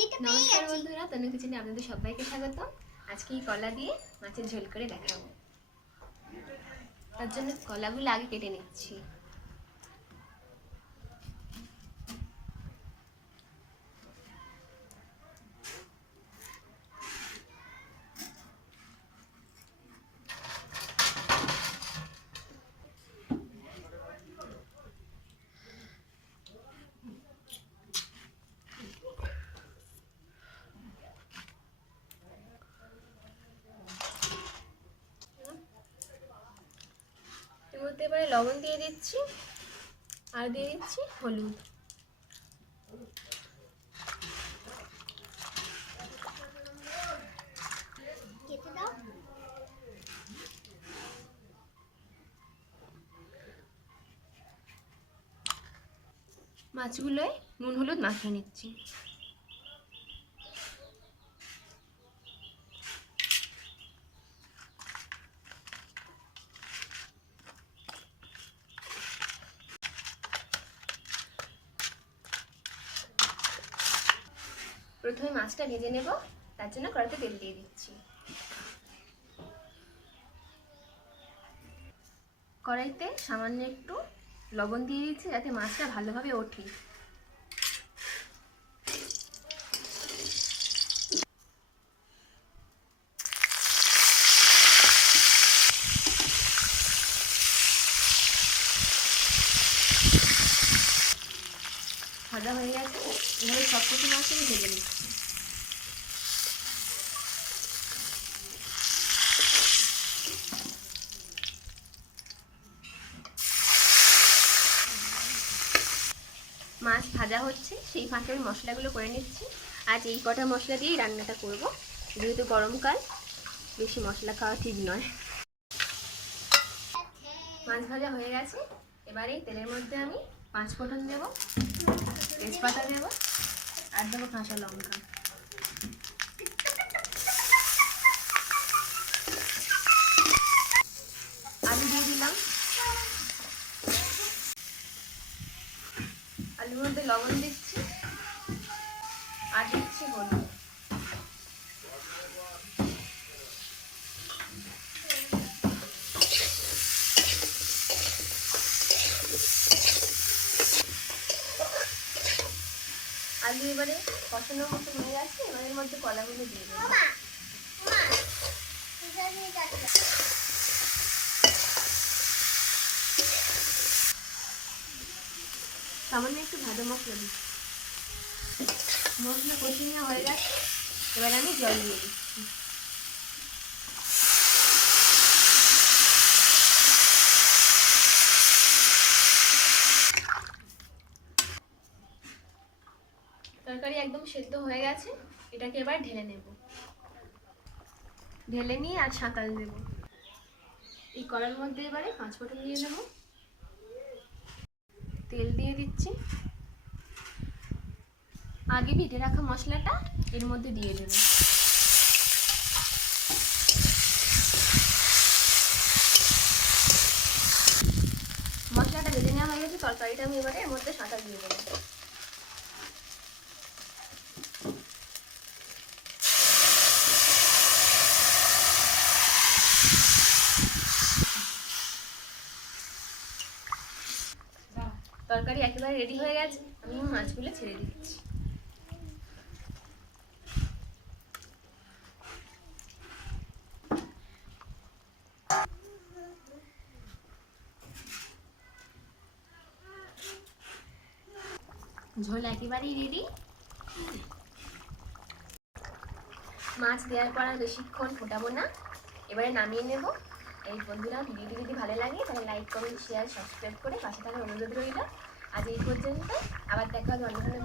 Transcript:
নমস্কার বন্ধুরা, তনু কিচেনে আপনাদের সবাইকে স্বাগত। আজকে এই কলা দিয়ে মাছের ঝোল করে দেখাবো। তার জন্য কলাগুলো আগে কেটে নিচ্ছি। এর মধ্যে এবারে লবণ দিয়ে দিচ্ছি আর দিয়ে দিচ্ছি হলুদ। মাছগুলোয় নুন হলুদ মাখিয়ে নিচ্ছি। প্রথমে মাছটা ভেজে নেব, তার জন্য কড়াইতে তেল দিয়ে দিচ্ছি। কড়াইতে সামান্য একটু লবণ দিয়ে দিচ্ছি যাতে মাছটা ভালোভাবে ওঠে। ভাজা হয়ে গেছে, এভাবে সব কিছু মাছ আমি ভেজে নিচ্ছি। মাছ ভাজা হচ্ছে, সেই ফাঁকে আমি মশলাগুলো করে নিচ্ছি। আজ এই কটা মশলা দিয়েই রান্নাটা করব, যেহেতু গরমকাল, বেশি মশলা খাওয়া ঠিক নয়। মাছ ভাজা হয়ে গেছে, এবারে এই তেলের মধ্যে আমি 5 ফোড়ন দেবো, তেজপাতা দেবো আর দেবো কাঁচা লঙ্কা। আলু দিয়ে দিলাম, আলুর মধ্যে লবণ দিচ্ছি আর দিচ্ছি হলুদ। আলু এবারে কষানোর মতো হয়ে গেছে, এবার এর মধ্যে কলাগুলো দিয়ে দেবো। সামান্য একটু ভাজা মশলা দিচ্ছি। মশলা কষিয়ে নেওয়া হয়ে গেছে, এবার আমি জল দিয়ে দিচ্ছি। তরকারি একদম সেদ্ধ হয়ে গেছে, এটাকে এবার ঢেলে নেব। ঢেলে নিয়ে আর সাঁতাল দেব। এই কড়ার মধ্যে এবারে 5 ফোড়ন দিয়ে দেব, তেল দিয়ে দিচ্ছি। আগে ভেজে রাখা মশলাটা এর মধ্যে দিয়ে দেব। মশলাটা ভেজে নেওয়া হয়ে গেছে, তরকারিটা আমি এবারে এর মধ্যে সাঁতাল দিয়ে দেবো। তরকারি একেবারে রেডি হয়ে গেছে, আমি মাছগুলো ছেড়ে দিচ্ছি। ঝোল একেবারেই রেডি। মাছ দেওয়ার পর আর বেশিক্ষণ ফোটাবো না, এবারে নামিয়ে নেব। এই বন্ধুরা, ভিডিওটি যদি ভালো লাগে তাহলে লাইক, কমেন্ট, শেয়ার, সাবস্ক্রাইব করে পাশে থাকার অনুরোধ রইল। আজ এই পর্যন্ত, আবার দেখা হবে অন্য কোনো